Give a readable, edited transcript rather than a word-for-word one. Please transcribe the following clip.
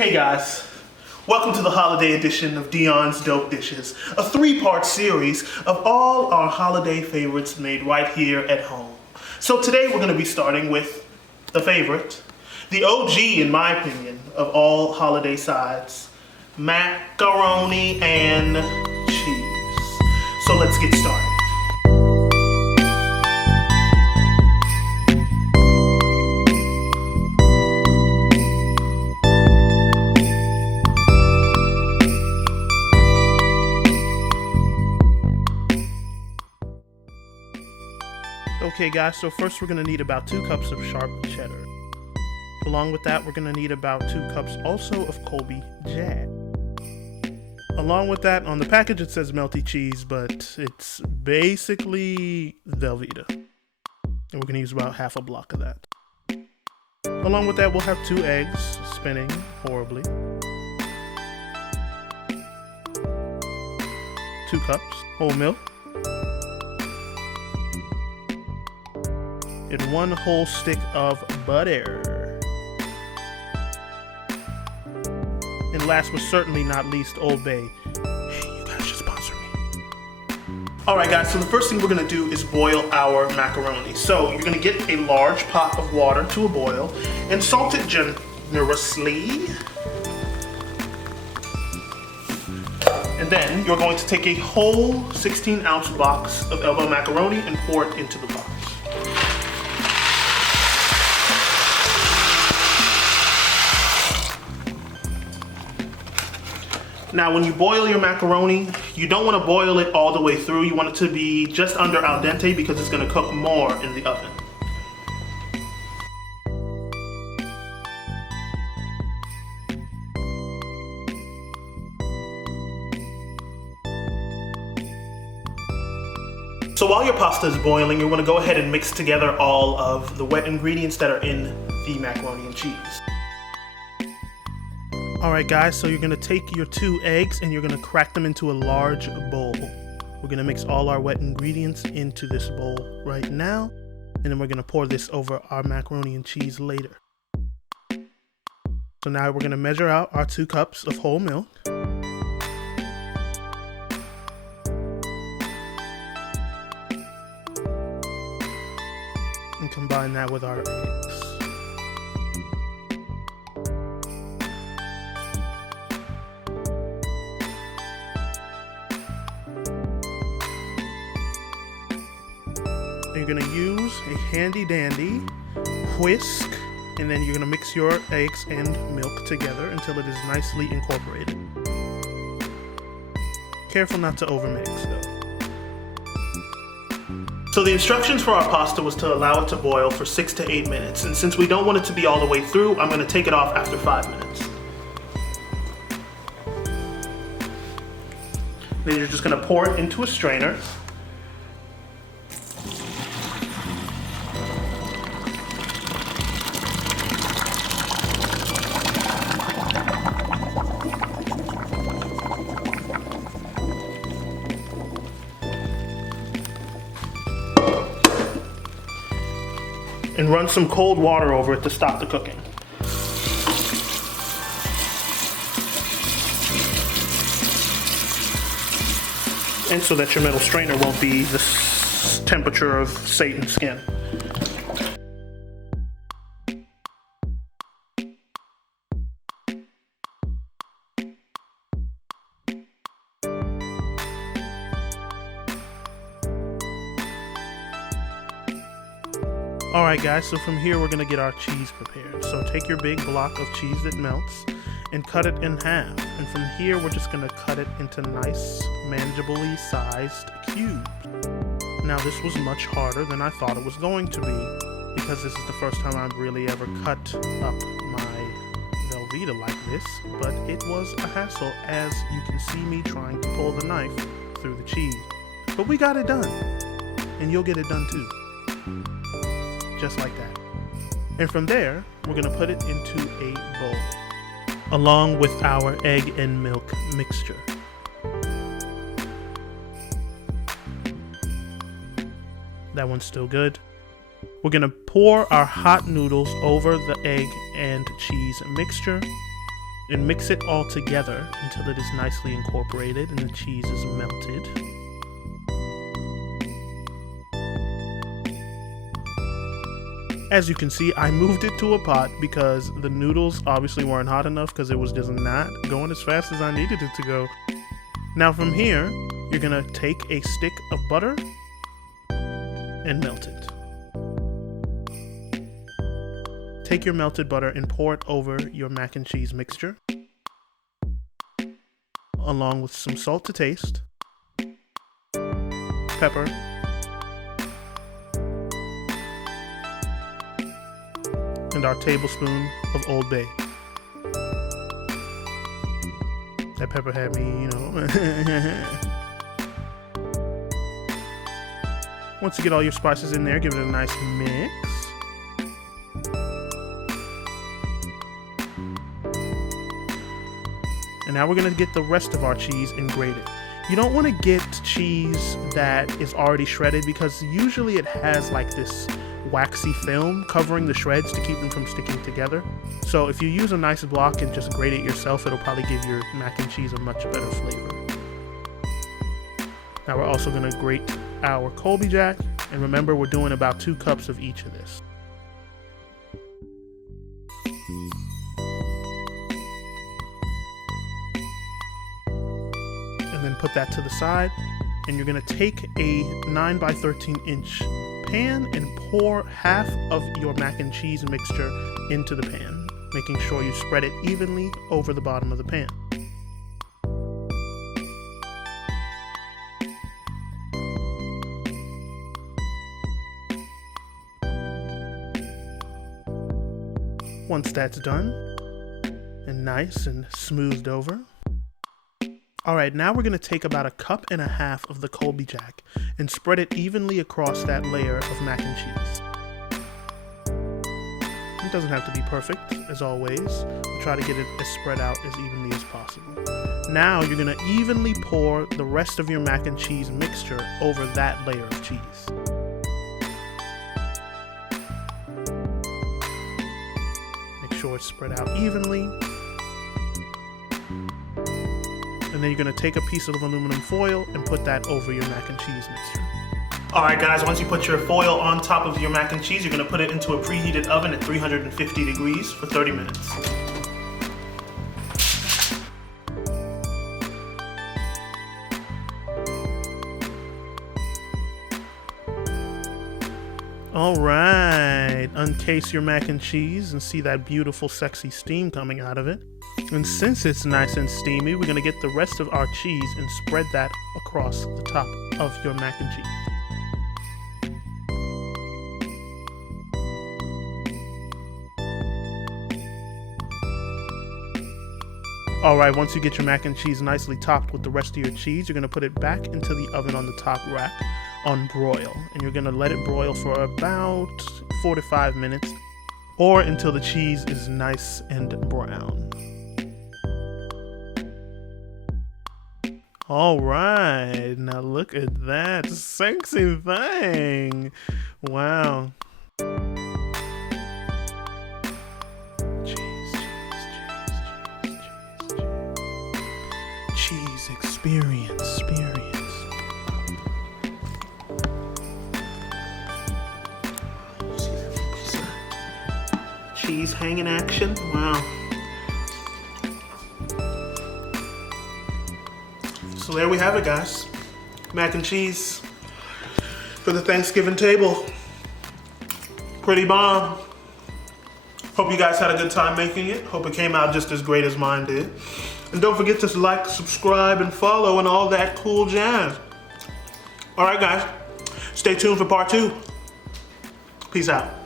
Hey guys, welcome to the holiday edition of Deion's Dope Dishes, a 3-part series of all our holiday favorites made right here at home. So today we're going to be starting with the favorite, the OG in my opinion, of all holiday sides, macaroni and cheese. So let's get started. Okay guys, so first we're going to need about 2 cups of sharp cheddar. Along with that, we're going to need about 2 cups also of Colby Jack. Along with that, on the package it says melty cheese, but it's basically Velveeta. And we're going to use about half a block of that. Along with that, we'll have 2 eggs spinning horribly. 2 cups whole milk. And 1 whole stick of butter. And last but certainly not least, Old Bay. Hey, you guys should sponsor me. Alright guys, so the first thing we're going to do is boil our macaroni. So you're going to get a large pot of water to a boil and salt it generously. And then you're going to take a whole 16-ounce box of elbow macaroni and pour it into the box. Now when you boil your macaroni, you don't want to boil it all the way through. You want it to be just under al dente because it's going to cook more in the oven. So while your pasta is boiling, you want to go ahead and mix together all of the wet ingredients that are in the macaroni and cheese. Alright guys, so you're going to take your 2 eggs and you're going to crack them into a large bowl. We're going to mix all our wet ingredients into this bowl right now, and then we're going to pour this over our macaroni and cheese later. So now we're going to measure out our 2 cups of whole milk. And combine that with our eggs. You're going to use a handy dandy whisk, and then you're going to mix your eggs and milk together until it is nicely incorporated. Careful not to overmix though. So the instructions for our pasta was to allow it to boil for 6 to 8 minutes, and since we don't want it to be all the way through, I'm going to take it off after 5 minutes. Then you're just going to pour it into a strainer. And run some cold water over it to stop the cooking. And so that your metal strainer won't be the temperature of Satan's skin. Alright guys, so from here we're going to get our cheese prepared. So take your big block of cheese that melts and cut it in half. And from here we're just going to cut it into nice, manageably sized cubes. Now this was much harder than I thought it was going to be, because this is the first time I've really ever cut up my Velveeta like this, but it was a hassle, as you can see me trying to pull the knife through the cheese. But we got it done, and you'll get it done too. Just like that. And from there, we're going to put it into a bowl, along with our egg and milk mixture. That one's still good. We're going to pour our hot noodles over the egg and cheese mixture. and mix it all together until it is nicely incorporated and the cheese is melted. As you can see, I moved it to a pot because the noodles obviously weren't hot enough because it was just not going as fast as I needed it to go. Now from here, you're gonna take a stick of butter and melt it. Take your melted butter and pour it over your mac and cheese mixture, along with some salt to taste, pepper, and our tablespoon of Old Bay. That pepper had me, you know. Once you get all your spices in there, give it a nice mix. And now we're gonna get the rest of our cheese and grate it. You don't wanna get cheese that is already shredded because usually it has like this waxy film covering the shreds to keep them from sticking together. So if you use a nice block and just grate it yourself, it'll probably give your mac and cheese a much better flavor. Now we're also gonna grate our Colby Jack, and remember we're doing about 2 cups of each of this. And then put that to the side, and you're gonna take a 9 by 13 inch pan and pour half of your mac and cheese mixture into the pan, making sure you spread it evenly over the bottom of the pan. Once that's done and nice and smoothed over, alright, now we're going to take about 1.5 cups of the Colby Jack and spread it evenly across that layer of mac and cheese. It doesn't have to be perfect, as always. We try to get it as spread out as evenly as possible. Now you're going to evenly pour the rest of your mac and cheese mixture over that layer of cheese. Make sure it's spread out evenly. And then you're gonna take a piece of aluminum foil and put that over your mac and cheese mixture. All right, guys, once you put your foil on top of your mac and cheese, you're gonna put it into a preheated oven at 350 degrees for 30 minutes. All right, uncase your mac and cheese and see that beautiful, sexy steam coming out of it. And since it's nice and steamy, we're gonna get the rest of our cheese and spread that across the top of your mac and cheese. All right, once you get your mac and cheese nicely topped with the rest of your cheese, you're gonna put it back into the oven on the top rack on broil. And you're gonna let it broil for about 4 to 5 minutes or until the cheese is nice and brown. All right, now look at that sexy thing. Wow. Cheese experience. Cheese hanging action, wow. So there we have it, guys. Mac and cheese for the Thanksgiving table. Pretty bomb. Hope you guys had a good time making it. Hope it came out just as great as mine did. And don't forget to like, subscribe, and follow and all that cool jazz. All right, guys. Stay tuned for part 2. Peace out.